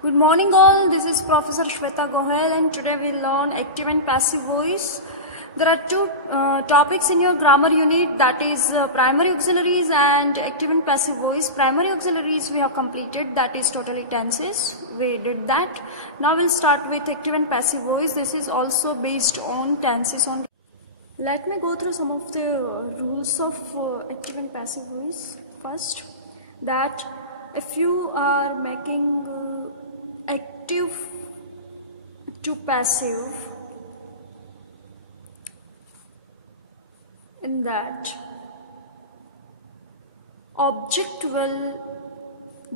Good morning all, this is Professor Shweta Gohel and today we'll learn active and passive voice. There are two topics in your grammar unit, that is primary auxiliaries and active and passive voice. Primary auxiliaries we have completed, that is totally tenses, we did that. Now we'll start with active and passive voice. This is also based on tenses only. Let me go through some of the rules of active and passive voice. First, that if you are making active to passive, in that object will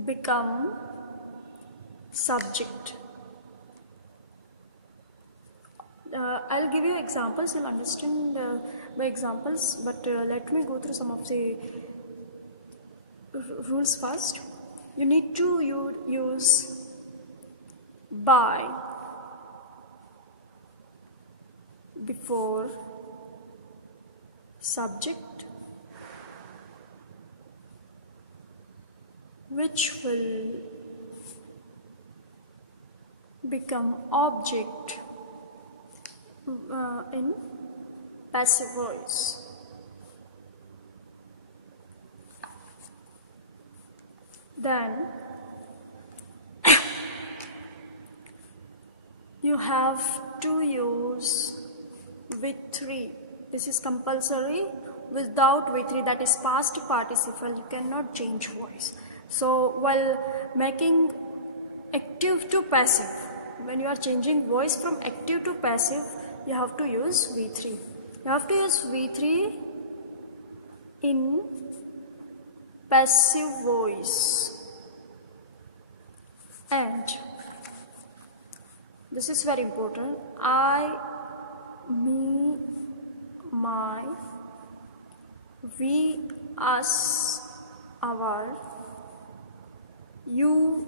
become subject. I'll give you examples, you'll understand by examples, but let me go through some of the rules first. You need to use by before subject, which will become object in passive voice. Then you have to use V3. This is compulsory. Without V3, that is past participle, you cannot change voice. So while making active to passive, when you are changing voice from active to passive, you have to use V3. You have to use V3 in passive voice. And this is very important. I, me, my, we, us, our, you,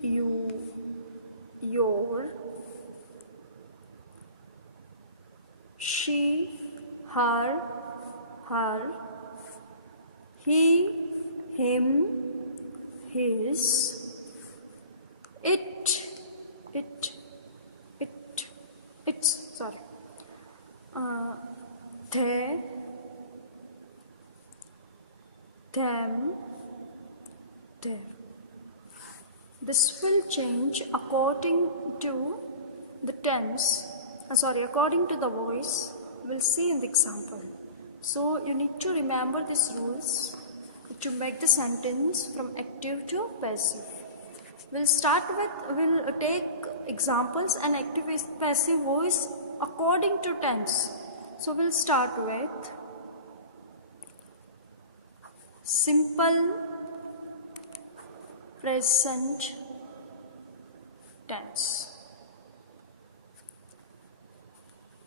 your, she, her, he, him, his, its, they, them, their. This will change according to the tense, according to the voice. We'll see in the example. So you need to remember these rules to make the sentence from active to passive. We'll take examples and active passive voice according to tense. So we'll start with simple present tense.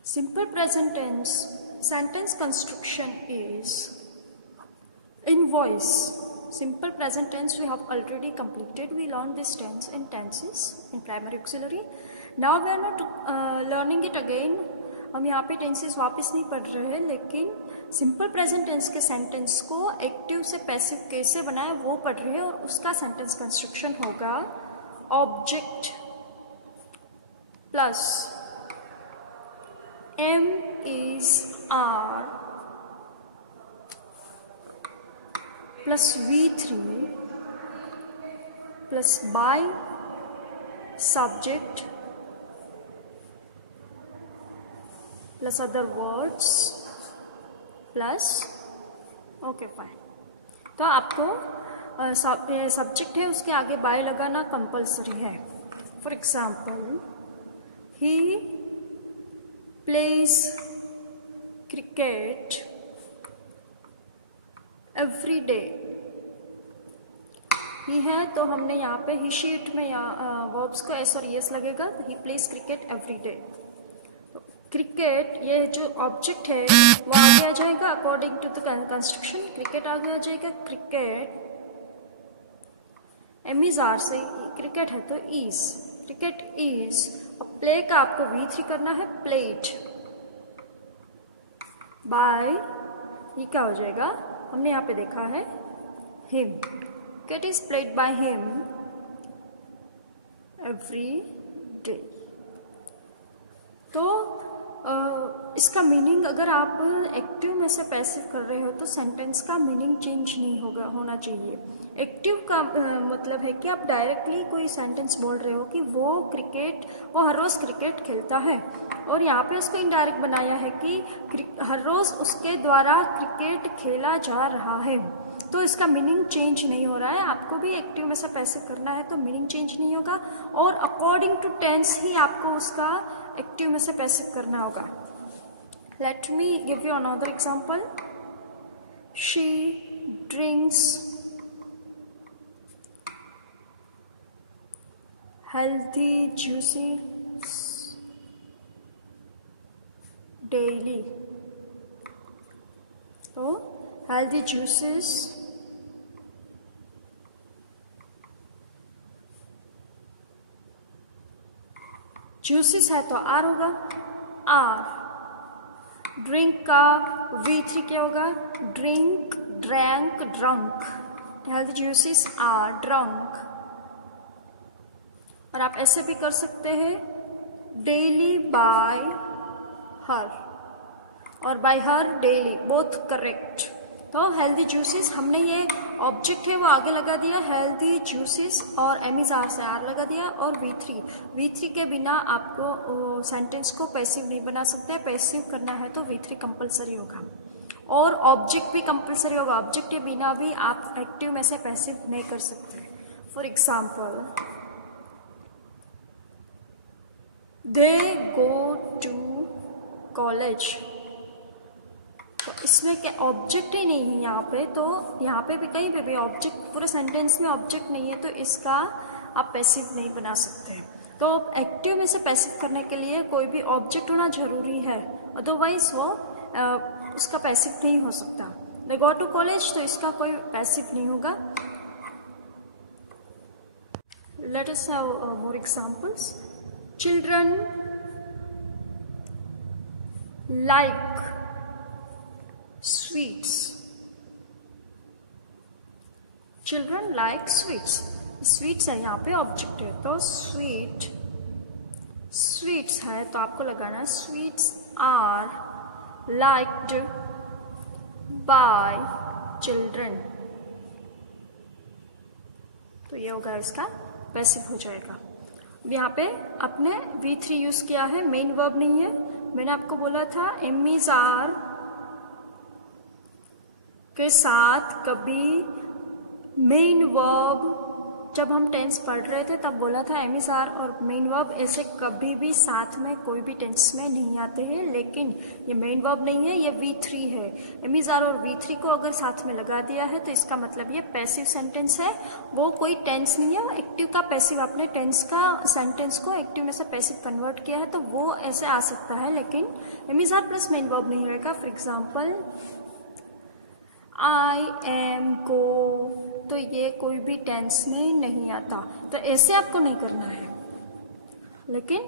Simple present tense sentence construction is in voice. Simple present tense we have already completed. We learned this tense in tenses in primary auxiliary. Now we are not learning it again. हम यहाँ पे tenses वापस नहीं पढ़ रहे हैं, लेकिन simple present tense के सेंटेंस को एक्टिव से पैसिव कैसे बनाए वो पढ़ रहे हैं, और उसका सेंटेंस कंस्ट्रक्शन होगा object plus am is are plus V3 plus by subject plus other words plus okay fine. तो आपको सब्जेक्ट है उसके आगे बाय लगाना कंपल्सरी है. For example, he plays cricket every day. He है तो हमने यहाँ पे ही शीट में वर्ब्स को एस और एस लगेगा, तो he plays cricket every day. Cricket ये जो ऑब्जेक्ट है वो आगे आ जाएगा according to the construction. Cricket आगे आ जाएगा. क्रिकेट एम इज आर से क्रिकेट है तो इज, क्रिकेट इज. अब प्ले का आपको V3 करना है, प्लेड बाय, ये क्या हो जाएगा, हमने यहाँ पे देखा है him. Cat is played by him every day. तो इसका मीनिंग, अगर आप एक्टिव में से पैसिव कर रहे हो तो सेंटेंस का मीनिंग चेंज नहीं होना चाहिए। एक्टिव का मतलब है कि आप डायरेक्टली कोई सेंटेंस बोल रहे हो कि वो हर रोज़ क्रिकेट खेलता है, और यहाँ पे उसको इनडायरेक्ट बनाया है कि हर रोज़ उसके द्वारा क्रिकेट खेला जा रहा है, तो इसका मीनिंग चेंज नहीं हो रहा है। आपको भी एक्टिव में से पैसिव करना है तो मीनिंग चेंज नहीं होगा, और अकॉर्डिंग टू टेंस ही आपको उसका एक्टिव में से पैसिव करना होगा। Let me give you another example. She drinks healthy juices daily। तो healthy juices juices है तो आर होगा, आर। ड्रिंक का V3 क्या होगा, drink, drank, drunk. Health juices are drunk. और आप ऐसे भी कर सकते हैं, डेली बाय हर, और बाय हर डेली, बोथ करेक्ट। तो हेल्दी जूसेस, हमने ये ऑब्जेक्ट है वो आगे लगा दिया, हेल्दी जूसेस, और एमिजार से आर लगा दिया, और V3 के बिना आपको सेंटेंस को पैसिव नहीं बना सकते। पैसिव करना है तो V3 कंपलसरी होगा, और ऑब्जेक्ट भी कंपलसरी होगा। ऑब्जेक्ट के बिना भी आप एक्टिव में से पैसिव नहीं कर सकते। For example, they go to college. तो इसमें क्या ऑब्जेक्ट ही नहीं है यहाँ पे, तो यहाँ पे भी कहीं पे भी ऑब्जेक्ट, पूरे सेंटेंस में ऑब्जेक्ट नहीं है, तो इसका आप पैसिव नहीं बना सकते। तो एक्टिव में से पैसिव करने के लिए कोई भी ऑब्जेक्ट होना जरूरी है, अदरवाइज वो उसका पैसिव नहीं हो सकता। दे गो टू कॉलेज, तो इसका कोई पैसिव नहीं होगा। Late us have more examples. Children like sweets. Children like sweets. Sweets है यहाँ पे ऑब्जेक्ट है, तो sweets है तो आपको लगाना sweets are liked by children। तो ये होगा, इसका पैसिव हो जाएगा। यहाँ पे आपने V3 यूज किया है, मेन वर्ब नहीं है। मैंने आपको बोला था एमीज आर के साथ कभी मेन वर्ब, जब हम टेंस पढ़ रहे थे तब बोला था एमीज आर और मेन वर्ब ऐसे कभी भी साथ में कोई भी टेंस में नहीं आते हैं, लेकिन ये मेन वर्ब नहीं है, ये V3 है। एमीज आर और V3 को अगर साथ में लगा दिया है तो इसका मतलब ये पैसिव सेंटेंस है, वो कोई टेंस नहीं है। एक्टिव का पैसिव, आपने टेंस का सेंटेंस को एक्टिव में से पैसिव कन्वर्ट किया है तो वो ऐसे आ सकता है, लेकिन am is are plus main verb नहीं रहेगा। For example, I am go, तो ये कोई भी टेंस में नहीं आता, तो ऐसे आपको नहीं करना है। लेकिन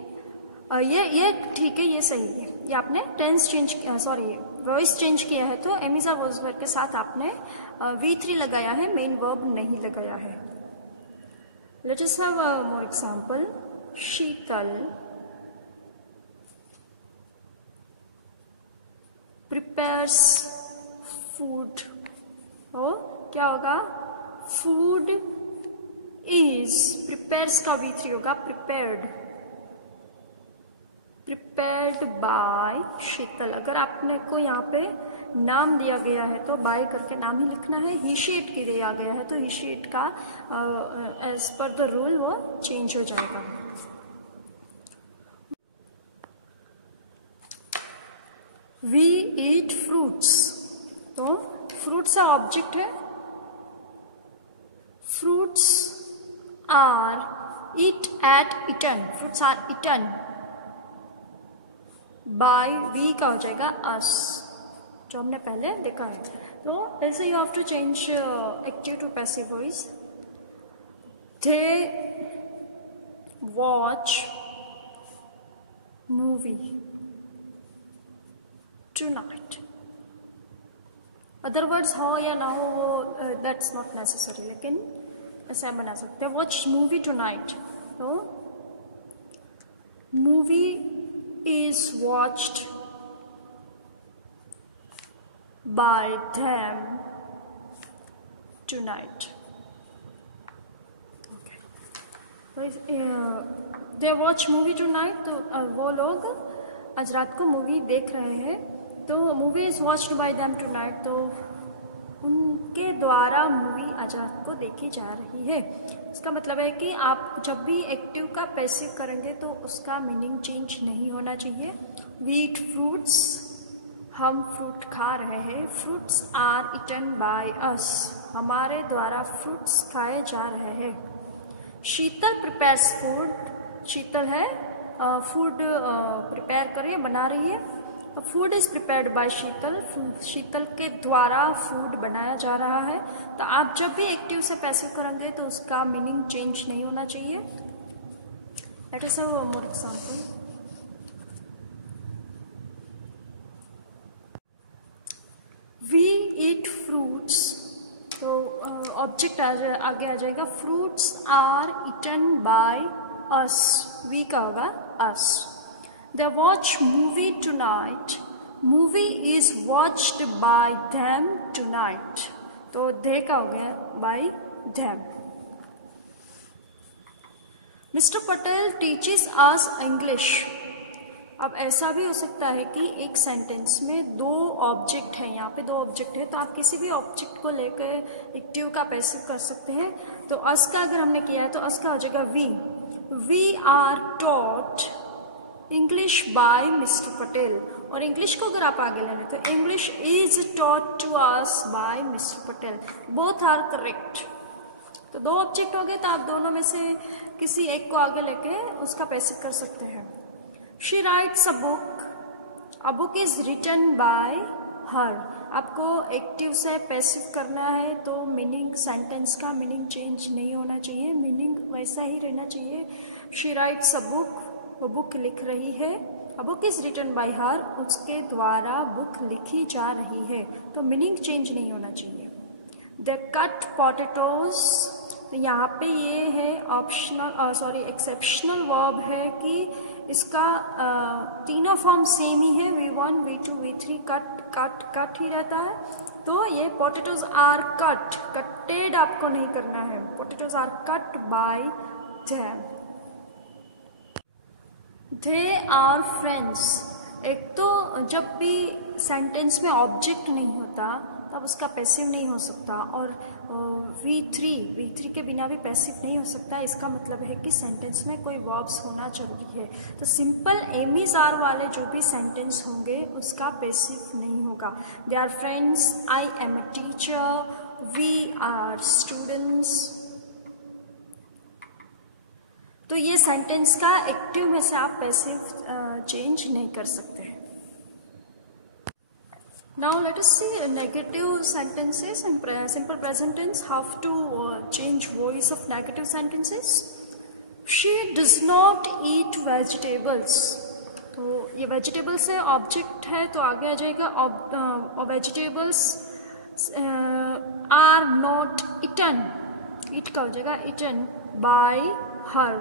ये ठीक है, ये सही है। ये आपने tense change, sorry voice change किया है, तो am is a voice verb के साथ आपने V3 लगाया है, मेन वर्ब नहीं लगाया है। Late us have more example. Sheetal prepares food, और क्या होगा, फूड इज, प्रिपेयर्स का V3 होगा प्रिपेयर्ड, प्रिपेयर्ड बाय शीतल। अगर आपने को यहाँ पे नाम दिया गया है तो बाय करके नाम ही लिखना है। ही शीट के दिया गया है तो ही शीट का एज पर द रूल वो चेंज हो जाएगा। वी ईट फ्रूट्स, तो फ्रूट्स का ऑब्जेक्ट है, fruits are eat ate eaten, fruits are eaten by, we का हो जाएगा अस, जो हमने पहले देखा है। तो ऐसे you have to change active to passive voice. They watch movie tonight. Other words हो या ना हो वो दैट्स नॉट नेसेसरी, लेकिन ऐसा बना सकते हैं, वॉच मूवी टुनाइट। तो movie is watched by them tonight. They watch movie tonight, तो वो लोग आज रात को मूवी देख रहे हैं, तो movie is watched by them tonight, तो उनके द्वारा मूवी आज रात को देखी जा रही है। इसका मतलब है कि आप जब भी एक्टिव का पैसिव करेंगे तो उसका मीनिंग चेंज नहीं होना चाहिए। वी ईट फ्रूट्स, हम फ्रूट खा रहे हैं। Fruits are eaten by us, हमारे द्वारा फ्रूट्स खाए जा रहे हैं। शीतल प्रिपेयर्स फूड, शीतल है फूड प्रिपेयर कर रही है, बना रही है। फूड इज प्रिपेयर्ड बाय शीतल, शीतल के द्वारा फूड बनाया जा रहा है। तो आप जब भी एक्टिव से पैसिव करेंगे तो उसका मीनिंग चेंज नहीं होना चाहिए। Let us have more example. We eat fruits, तो ऑब्जेक्ट आगे आ जाएगा। Fruits are eaten by us, we का होगा us. They watch movie tonight, movie is watched by them tonight, तो दे का हो गया by them. Mister Patel teaches us English. अब ऐसा भी हो सकता है कि एक सेंटेंस में दो ऑब्जेक्ट है, यहाँ पे दो ऑब्जेक्ट है, तो आप किसी भी ऑब्जेक्ट को लेकर एक्टिव का पैसिव कर सकते हैं। तो अस का अगर हमने किया है तो अस का हो जाएगा we. We are taught English by mister Patel, और इंग्लिश को अगर आप आगे लेंगे तो English is taught to us by mister Patel. Both are correct. तो दो ऑब्जेक्ट हो गए, तो आप दोनों में से किसी एक को आगे लेके उसका पैसिव कर सकते हैं। She writes a book, a book is written by her। आपको एक्टिव से पैसिव करना है तो मीनिंग, सेंटेंस का मीनिंग चेंज नहीं होना चाहिए, मीनिंग वैसा ही रहना चाहिए। She writes a book, वो बुक लिख रही है। A book is written by her, उसके द्वारा बुक लिखी जा रही है, तो मीनिंग चेंज नहीं होना चाहिए। They cut potatoes, यहाँ पे ये है ऑप्शनल एक्सेप्शनल वर्ब है कि इसका तीनों फॉर्म सेम ही है, V1, V2, V3, cut cut cut ही रहता है। तो ये पोटैटोज आर कट, कटेड आपको नहीं करना है, potatoes are cut by them. They are friends, एक तो जब भी सेंटेंस में ऑब्जेक्ट नहीं होता तब उसका पैसिव नहीं हो सकता, और V3 के बिना भी पैसिव नहीं हो सकता। इसका मतलब है कि सेंटेंस में कोई वर्ब्स होना जरूरी है। तो सिंपल एम इज आर वाले जो भी सेंटेंस होंगे उसका पैसिव नहीं होगा। They are friends, I am a teacher, we are students. तो ये सेंटेंस का एक्टिव में से आप पैसिव चेंज नहीं कर सकते। Now let us see negative sentences and simple present tense. How to change voice of negative sentences. She does not eat vegetables. तो ये vegetables है, ऑब्जेक्ट है, तो आगे आ जाएगा vegetables are not eaten. Eat का हो जाएगा eaten by her.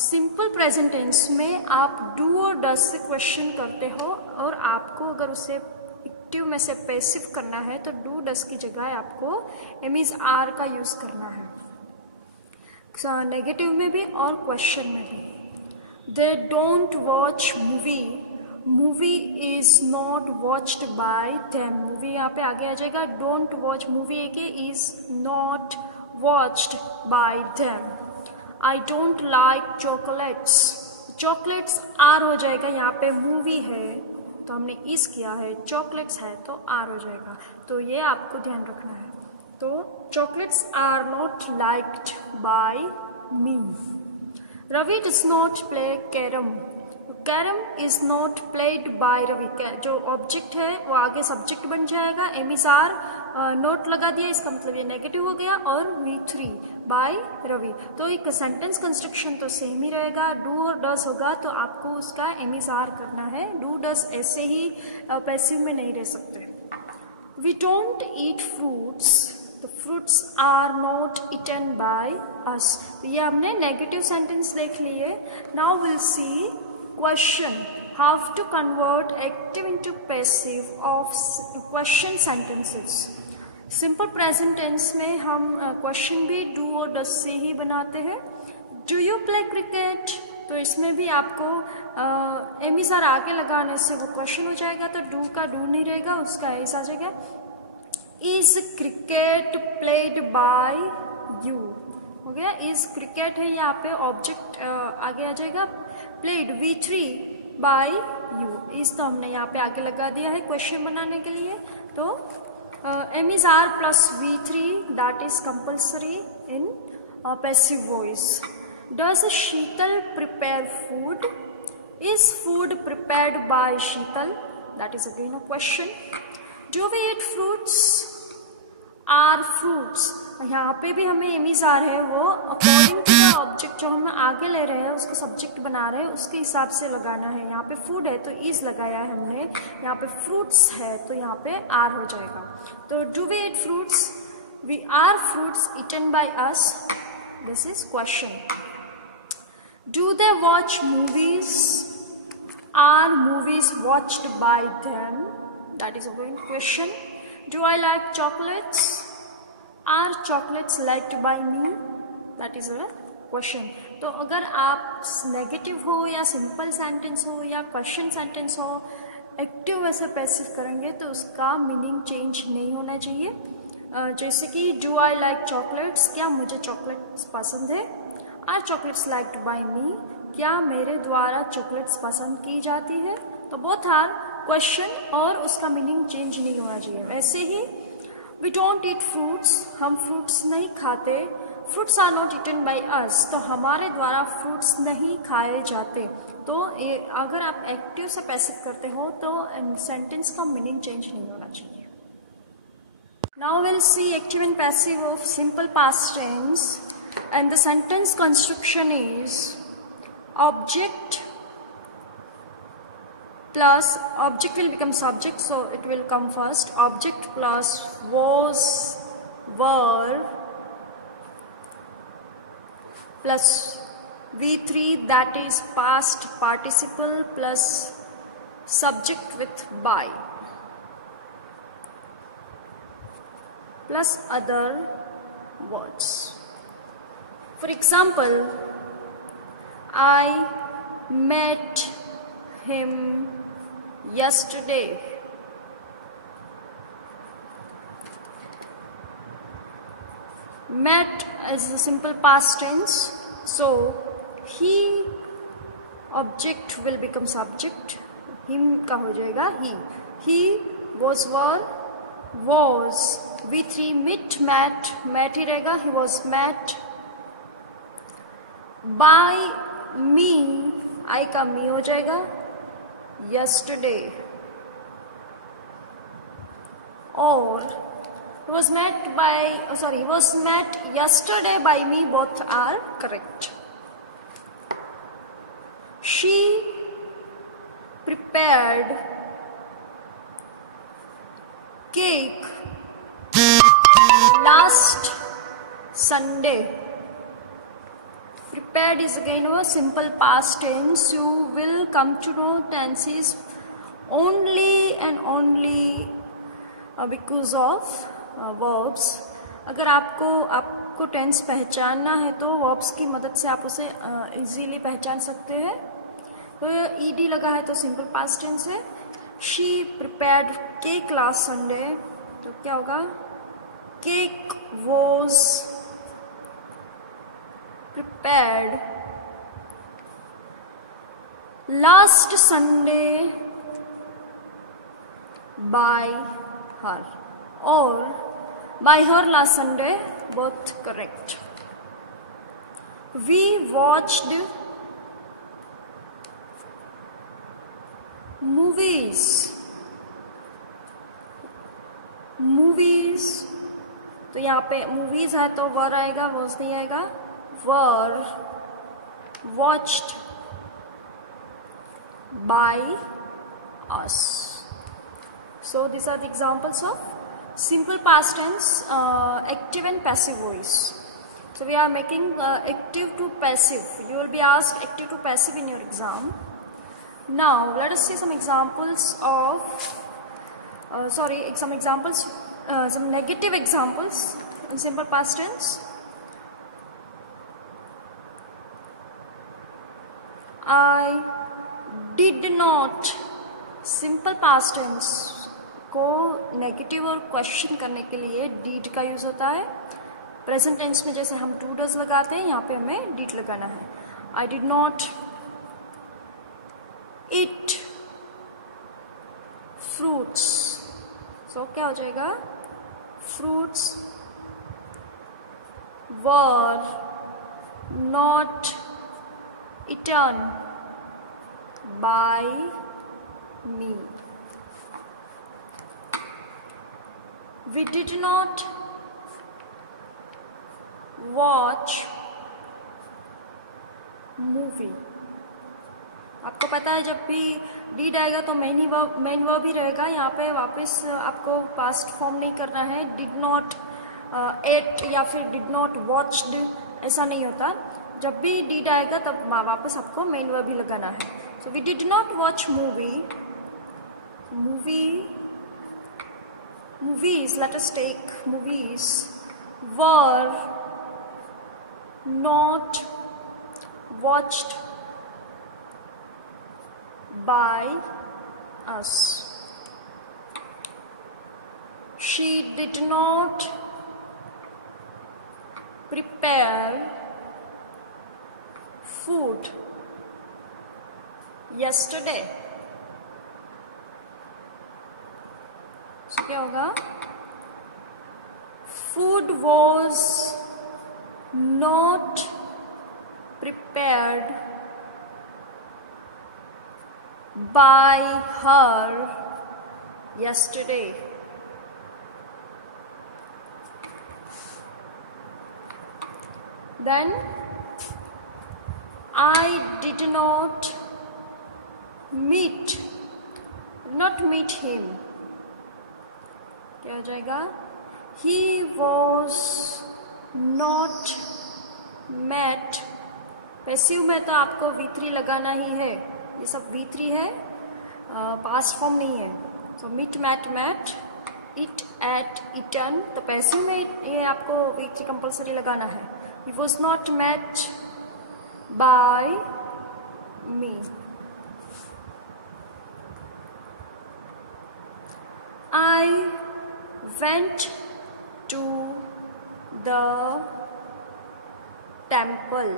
Simple present tense में आप डू और डज से क्वेश्चन करते हो, और आपको अगर उसे एक्टिव में से पैसिव करना है तो डू डज की जगह आपको एम इज आर का यूज करना है, नेगेटिव में भी और क्वेश्चन में भी। They don't watch movie, movie is not watched by them. Movie यहाँ पे आगे आ जाएगा, डोंट वॉच मूवी के is not watched by them. I don't like chocolates, chocolates are हो जाएगा, यहाँ पे मूवी है तो हमने इस किया है, चॉकलेट्स है तो आर हो जाएगा, तो ये आपको ध्यान रखना है। तो chocolates are not liked by me. Ravi does not play carrom, carrom is not played by Ravi. जो ऑब्जेक्ट है वो आगे सब्जेक्ट बन जाएगा, एम इज आर, नोट लगा दिया, इसका मतलब ये नेगेटिव हो गया, और V3 बाय रवि। तो एक सेंटेंस कंस्ट्रक्शन तो सेम ही रहेगा, डू और डज होगा तो आपको उसका एम इज आर करना है, डू डज ऐसे ही पैसिव में नहीं रह सकते। We don't eat fruits, the fruits are not eaten by us. ये हमने नेगेटिव सेंटेंस देख लिए। Now will see question, how to convert active into passive of question sentences. Simple present tense में हम क्वेश्चन भी डू और does से ही बनाते हैं. डू यू प्ले क्रिकेट, तो इसमें भी आपको एमिस आर आगे लगाने से वो क्वेश्चन हो जाएगा, तो डू का डू नहीं रहेगा, उसका एस आ जाएगा. Is cricket played by you, हो गया. इज क्रिकेट है यहाँ पे ऑब्जेक्ट आगे आ जाएगा. प्लेड V3 बाय यू, इस तो हमने यहाँ पे आगे लगा दिया है क्वेश्चन बनाने के लिए. तो am is are plus V3 that is compulsory in passive voice. Does Sheetal prepare food, is food prepared by Sheetal, that is again a question. Do we eat fruits, are fruits, यहाँ पे भी हमें एमिज आर है वो अकॉर्डिंग टू द ऑब्जेक्ट जो हम आगे ले रहे हैं उसको सब्जेक्ट बना रहे हैं उसके हिसाब से लगाना है. यहाँ पे फूड है तो इज लगाया है हमने, यहाँ पे फ्रूट्स है तो यहाँ पे आर हो जाएगा. तो do we eat fruits, we are fruits eaten by us, this is question. Do they watch movies, are movies watched by them, that is again question. Do I like chocolates? Are chocolates liked by me? That is a question. तो अगर आप negative हो या simple sentence हो या question sentence हो, active वैसे passive करेंगे तो उसका मीनिंग चेंज नहीं होना चाहिए. जैसे कि डू आई लाइक चॉकलेट्स, क्या मुझे चॉकलेट्स पसंद है. आर चॉकलेट्स लाइक्ड बाय मी, क्या मेरे द्वारा चॉकलेट्स पसंद की जाती है. तो बोथ आर क्वेश्चन और उसका मीनिंग चेंज नहीं होना चाहिए. वैसे ही वी डोंट ईट फ्रूट्स, हम फ्रूट्स नहीं खाते. Fruits are not eaten by us, तो हमारे द्वारा फ्रूट्स नहीं खाए जाते. तो अगर आप एक्टिव से पैसिव करते हो तो सेंटेंस का मीनिंग चेंज नहीं होना चाहिए. Now will see active and passive of simple past tense and the sentence construction is object plus object will become subject, so it will come first. Object plus was, were plus V3 that is past participle plus subject with by plus other words. For example, I met him yesterday. Met is a simple past tense, so he object will become subject, him का हो जाएगा he. He was, were, was V3 met, met ही रहेगा, he was met. By me, I का me हो जाएगा, yesterday. Or he was met yesterday by me, both are correct. She prepared cake last Sunday. Prepared is again a simple past tense. You will come to know tenses only and only because of verbs. अगर आपको tense पहचानना है तो verbs की मदद से आप उसे इजीली पहचान सकते हैं. तो ed लगा है तो सिंपल पास्ट टेंस है. She prepared cake last Sunday, तो क्या होगा, cake was prepared last Sunday by her, or by her last Sunday, both correct. We watched movies. तो यहाँ पे मूवीज है तो वर आएगा, वॉज नहीं आएगा. Were watched by us. So these are the examples of simple past tense, active and passive voice. So we are making active to passive. You will be asked active to passive in your exam. Now let us see some examples of some negative examples in simple past tense. I did not. Simple past tense को negative और question करने के लिए did का use होता है. Present tense में जैसे हम do does लगाते हैं, यहाँ पे हमें did लगाना है. I did not eat fruits. So क्या हो जाएगा? Fruits were not eaten by me. We did not watch movie. आपको पता है जब भी did आएगा तो मेन वर्ब ही रहेगा. यहाँ पे वापस आपको पास्ट फॉर्म नहीं करना है. did not ate या फिर did not watched ऐसा नहीं होता. जब भी did आएगा तब वापस आपको मेन वर्ब ही लगाना है. So we did not watch movies, let us take movies, were not watched by us. She did not prepare food yesterday. So क्या होगा? Food was not prepared by her yesterday. Then I did not meet him. क्या हो जाएगा? He was not met. Passive में तो आपको V3 लगाना ही है. ये सब V3 है, पास्ट फॉर्म नहीं है. So meet, met, eat, at, eaten. तो पैसिव में ये आपको V3 कंपल्सरी लगाना है. He was not met by me. I went to the temple.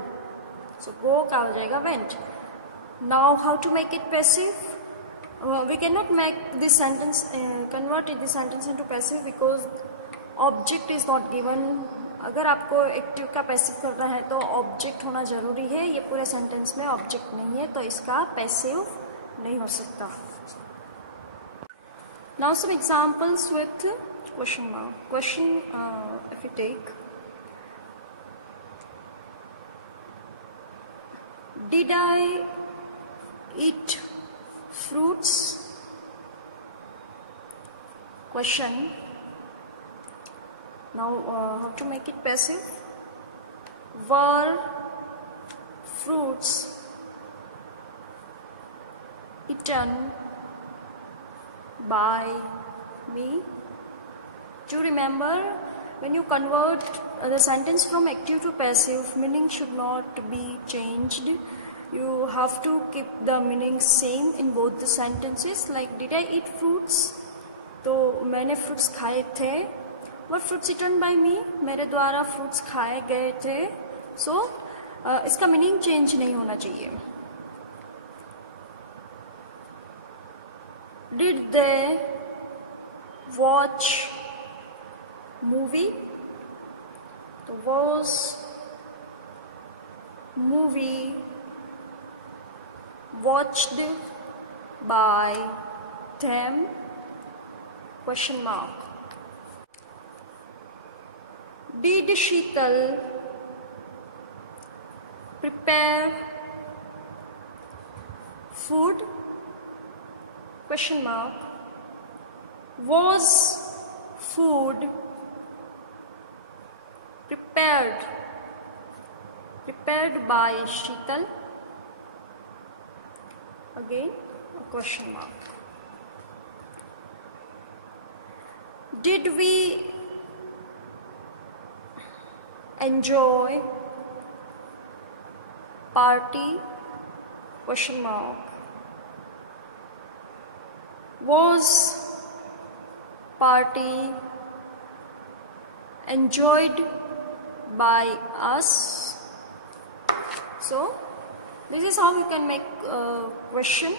So go क्या हो जाएगा? Went. Now how to make it passive? We cannot make this sentence, convert this sentence into passive because object is not given. अगर आपको active का passive करना है तो object होना जरूरी है. ये पूरे सेंटेंस में ऑब्जेक्ट नहीं है तो इसका पैसिव नहीं हो सकता. Now some examples with question mark. If you take, did I eat fruits? Question. Now how to make it passive? Were fruits eaten by me? To remember, when you convert the sentence from active to passive, meaning should not be changed. You have to keep the meaning same in both the sentences. Like did I eat fruits? तो मैंने fruits खाए थे. Were fruits eaten by me? मेरे द्वारा fruits खाए गए थे. So इसका meaning change नहीं होना चाहिए. Did they watch movie? तो was movie watched by them? Question mark. Did Sheetal prepare food? Question mark. Was food prepared by Sheetal? again a question mark. Did we enjoy party? Question mark. Was party enjoyed by us? So this is how you can make question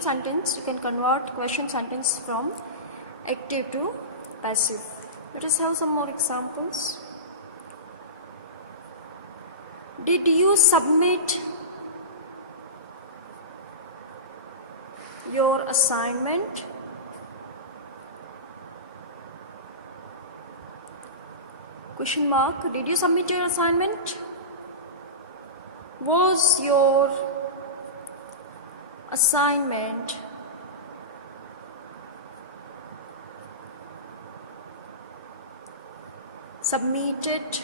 sentence. You can convert question sentence from active to passive. Let us have some more examples. Did you submit your assignment? Question mark. Did you submit your assignment? Was your assignment submitted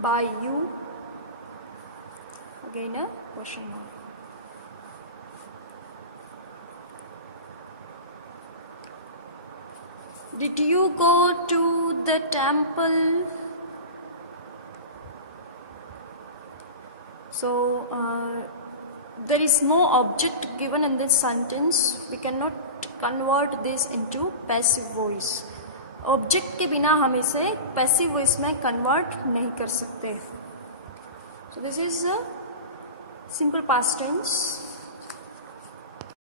by you? Again a question mark. Did you go to the temple? So there is no object given in this sentence. We cannot convert this into passive voice. Object के बिना हम इसे passive voice में convert नहीं कर सकते. So this is a simple past tense.